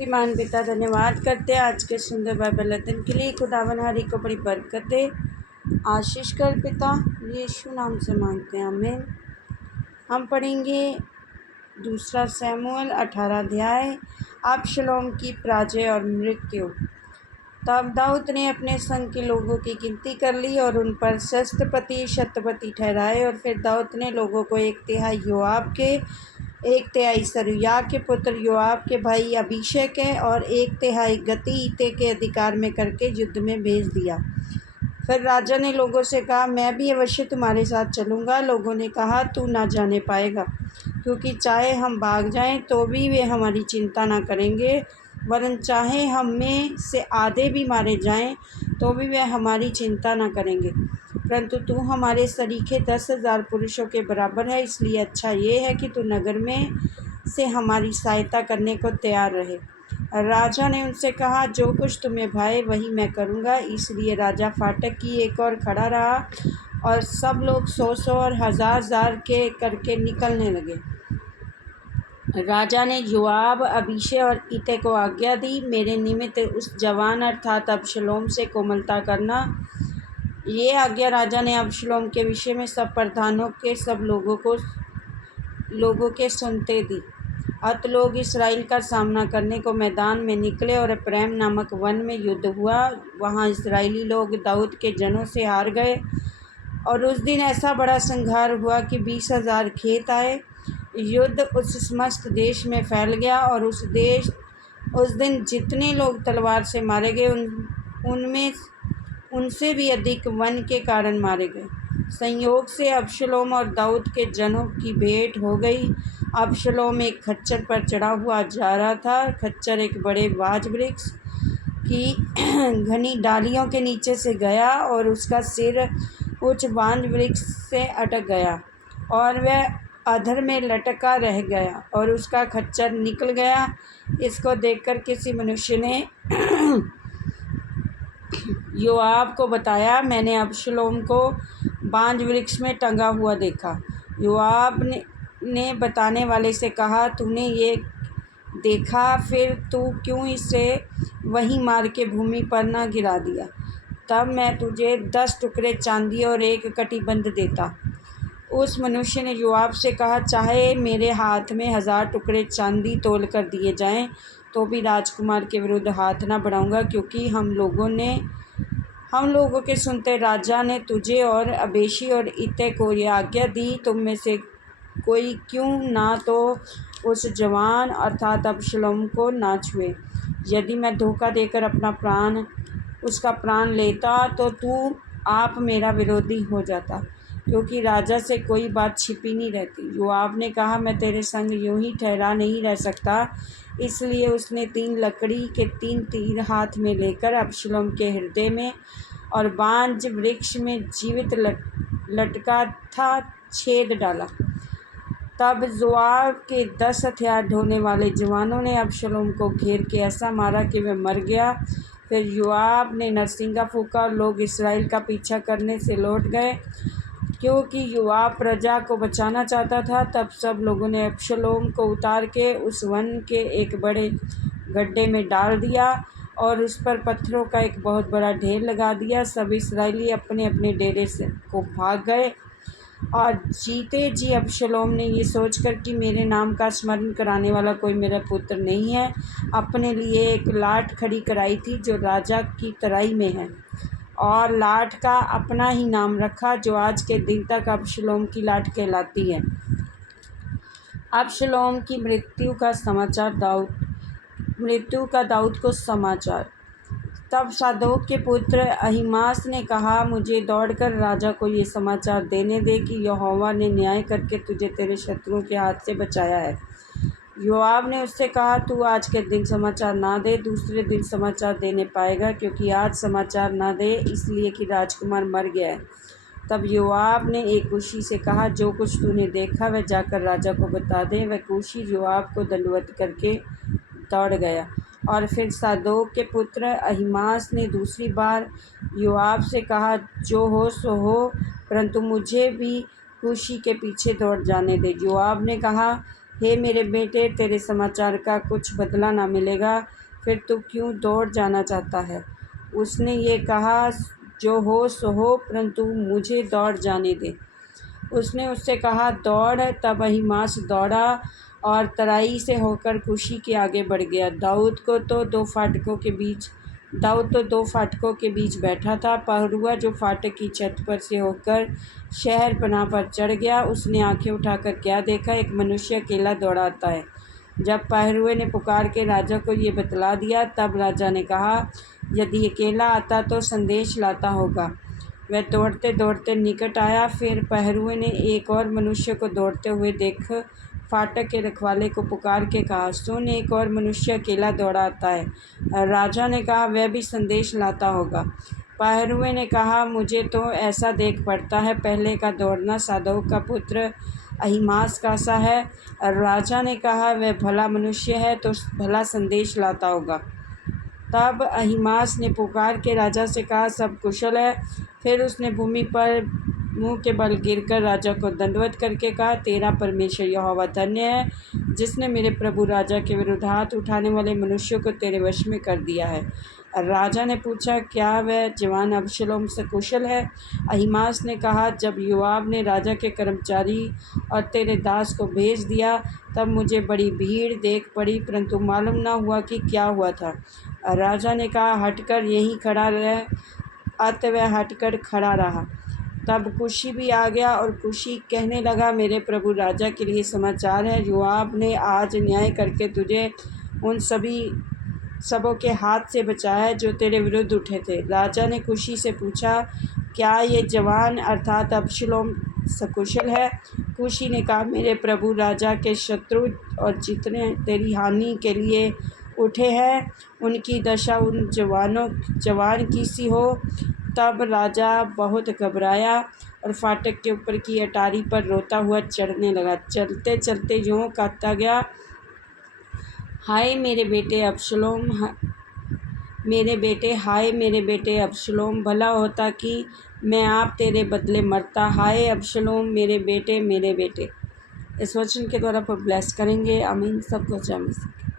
शक्तिमान पिता धन्यवाद करते हैं आज के सुंदर बाइबल अध्ययन के लिए। खुदावन हरी को बड़ी बरकत दे, आशीष कर पिता, यीशु नाम से मांगते हैं, आमीन। हम पढ़ेंगे दूसरा शमूएल 18 अध्याय, अबशालोम की पराजय और मृत्यु। तब दाऊद ने अपने संग के लोगों की गिनती कर ली और उन पर शतपति ठहराए। और फिर दाऊद ने लोगों को 1/3 योआब के, 1/3 सरूया के पुत्र योआब के भाई अबीशै के और 1/3 गती ईते के अधिकार में करके युद्ध में भेज दिया। फिर राजा ने लोगों से कहा, मैं भी अवश्य तुम्हारे साथ चलूँगा। लोगों ने कहा, तू ना जाने पाएगा, क्योंकि चाहे हम भाग जाएं तो भी वे हमारी चिंता ना करेंगे, वरन चाहे हम में से आधे भी मारे जाएं तो भी वे हमारी चिंता ना करेंगे। परंतु तू हमारे सरीखे 10,000 पुरुषों के बराबर है, इसलिए अच्छा ये है कि तू नगर में से हमारी सहायता करने को तैयार रहे। राजा ने उनसे कहा, जो कुछ तुम्हें भाए वही मैं करूँगा। इसलिए राजा फाटक की एक ओर खड़ा रहा और सब लोग 100 और 1000 के करके निकलने लगे। राजा ने योआब, अबीशै और ईते को आज्ञा दी, मेरे निमित्त उस जवान अर्थात अबशालोम से कोमलता करना। ये आज्ञा राजा ने अबशालोम के विषय में सब प्रधानों के सब लोगों के सुनते दी। अत लोग इस्राएल का सामना करने को मैदान में निकले और एप्रैम नामक वन में युद्ध हुआ। वहाँ इस्राएली लोग दाऊद के जनों से हार गए और उस दिन ऐसा बड़ा संहार हुआ कि 20,000 खेत आए। युद्ध उस समस्त देश में फैल गया और उस दिन जितने लोग तलवार से मारे गए उनमें उनसे भी अधिक वन के कारण मारे गए। संयोग से अबशालोम और दाऊद के जनों की भेंट हो गई। अबशालोम एक खच्चर पर चढ़ा हुआ जा रहा था। खच्चर एक बड़े बाज वृक्ष की घनी डालियों के नीचे से गया और उसका सिर उच्च बांज वृक्ष से अटक गया और वह अधर में लटका रह गया और उसका खच्चर निकल गया। इसको देखकर किसी मनुष्य ने योआब को बताया, मैंने अबशालोम को बांज वृक्ष में टंगा हुआ देखा। योआब ने बताने वाले से कहा, तूने ये देखा, फिर तू क्यों इसे वहीं मार के भूमि पर न गिरा दिया? तब मैं तुझे 10 टुकड़े चांदी और 1 कटीबंध देता। उस मनुष्य ने योआब से कहा, चाहे मेरे हाथ में 1000 टुकड़े चांदी तोल कर दिए जाएं तो भी राजकुमार के विरुद्ध हाथ न बढ़ाऊँगा, क्योंकि हम लोगों के सुनते राजा ने तुझे और अबीशै और ईते को यह आज्ञा दी, तुम में से कोई क्यों ना तो उस जवान अर्थात अबशालोम को ना छुए। यदि मैं धोखा देकर उसका प्राण लेता तो तू आप मेरा विरोधी हो जाता, क्योंकि राजा से कोई बात छिपी नहीं रहती। योआब ने कहा, मैं तेरे संग यूं ही ठहरा नहीं रह सकता। इसलिए उसने 3 लकड़ी के 3 तीर हाथ में लेकर अबशालोम के हृदय में और बांज वृक्ष में जीवित लटका था छेद डाला। तब जोआब के 10 हथियार ढोने वाले जवानों ने अबशालोम को घेर के ऐसा मारा कि वह मर गया। फिर योआब ने नरसिंगा फूँका और लोग इस्राएल का पीछा करने से लौट गए, क्योंकि योआब प्रजा को बचाना चाहता था। तब सब लोगों ने अबशालोम को उतार के उस वन के एक बड़े गड्ढे में डाल दिया और उस पर पत्थरों का एक बहुत बड़ा ढेर लगा दिया। सब इस्राएली अपने अपने डेरे को भाग गए और जीते जी अबशालोम ने ये सोचकर कि मेरे नाम का स्मरण कराने वाला कोई मेरा पुत्र नहीं है, अपने लिए एक लाट खड़ी कराई थी जो राजा की तराई में है, और लाट का अपना ही नाम रखा, जो आज के दिन तक अबशालोम की लाट कहलाती है। अबशालोम की मृत्यु का दाऊद को समाचार। तब सादोक के पुत्र अहीमास ने कहा, मुझे दौड़कर राजा को ये समाचार देने दे कि यहोवा ने न्याय करके तुझे तेरे शत्रुओं के हाथ से बचाया है। योआब ने उससे कहा, तू आज के दिन समाचार ना दे, दूसरे दिन समाचार देने पाएगा, क्योंकि आज समाचार ना दे इसलिए कि राजकुमार मर गया है। तब योआब ने एक कूशी से कहा, जो कुछ तूने देखा वह जाकर राजा को बता दे। वह कूशी योआब को दंडवत करके दौड़ गया। और फिर सादोक के पुत्र अहीमास ने दूसरी बार योआब से कहा, जो हो सो हो, परंतु मुझे भी कूशी के पीछे दौड़ जाने दे। योआब ने कहा, हे मेरे बेटे, तेरे समाचार का कुछ बदला ना मिलेगा, फिर तू क्यों दौड़ जाना चाहता है? उसने ये कहा, जो हो सो हो, परंतु मुझे दौड़ जाने दे। उसने उससे कहा, दौड़। तब अहीमास दौड़ा और तराई से होकर कूशी के आगे बढ़ गया। दाऊद तो दो फाटकों के बीच बैठा था। पहरुआ जो फाटक की छत पर से होकर शहर पनाह पर चढ़ गया, उसने आंखें उठाकर क्या देखा, एक मनुष्य अकेला दौड़ा आता है। जब पहरुए ने पुकार के राजा को ये बतला दिया, तब राजा ने कहा, यदि अकेला आता तो संदेश लाता होगा। वह दौड़ते दौड़ते निकट आया। फिर पहरुए ने एक और मनुष्य को दौड़ते हुए देख फाटक के रखवाले को पुकार के कहा, सुन, एक और मनुष्य अकेला दौड़ा आता है। राजा ने कहा, वह भी संदेश लाता होगा। पहरुए ने कहा, मुझे तो ऐसा देख पड़ता है, पहले का दौड़ना सादोक का पुत्र अहीमास का सा है। राजा ने कहा, वह भला मनुष्य है, तो भला संदेश लाता होगा। तब अहीमास ने पुकार के राजा से कहा, सब कुशल है? फिर उसने भूमि पर मुंह के बल गिरकर राजा को दंडवत करके कहा, तेरा परमेश्वर यहोवा धन्य है, जिसने मेरे प्रभु राजा के विरुद्ध हाथ उठाने वाले मनुष्य को तेरे वश में कर दिया है। राजा ने पूछा, क्या वह जवान अबशलोम सकुशल है? अहीमास ने कहा, जब योआब ने राजा के कर्मचारी और तेरे दास को भेज दिया, तब मुझे बड़ी भीड़ देख पड़ी, परंतु मालूम न हुआ कि क्या हुआ था। राजा ने कहा, हटकर यहीं खड़ा रह। अत वह हटकर खड़ा रहा। तब कुशी भी आ गया और कुशी कहने लगा, मेरे प्रभु राजा के लिए समाचार है, योआब ने आज न्याय करके तुझे उन सबों के हाथ से बचाया जो तेरे विरुद्ध उठे थे। राजा ने कुशी से पूछा, क्या ये जवान अर्थात अबशलोम सकुशल है? कुशी ने कहा, मेरे प्रभु राजा के शत्रु और जितने तेरी हानि के लिए उठे हैं, उनकी दशा उन जवान की सी हो। तब राजा बहुत घबराया और फाटक के ऊपर की अटारी पर रोता हुआ चढ़ने लगा। चलते चलते यूँ कहता गया, हाय मेरे बेटे अबशलोम, हाय मेरे बेटे अबशलोम, भला होता कि मैं आप तेरे बदले मरता। हाय अबशलोम, मेरे बेटे। इस वचन के द्वारा पर ब्लेस करेंगे। आमीन। सबको जय मसीह।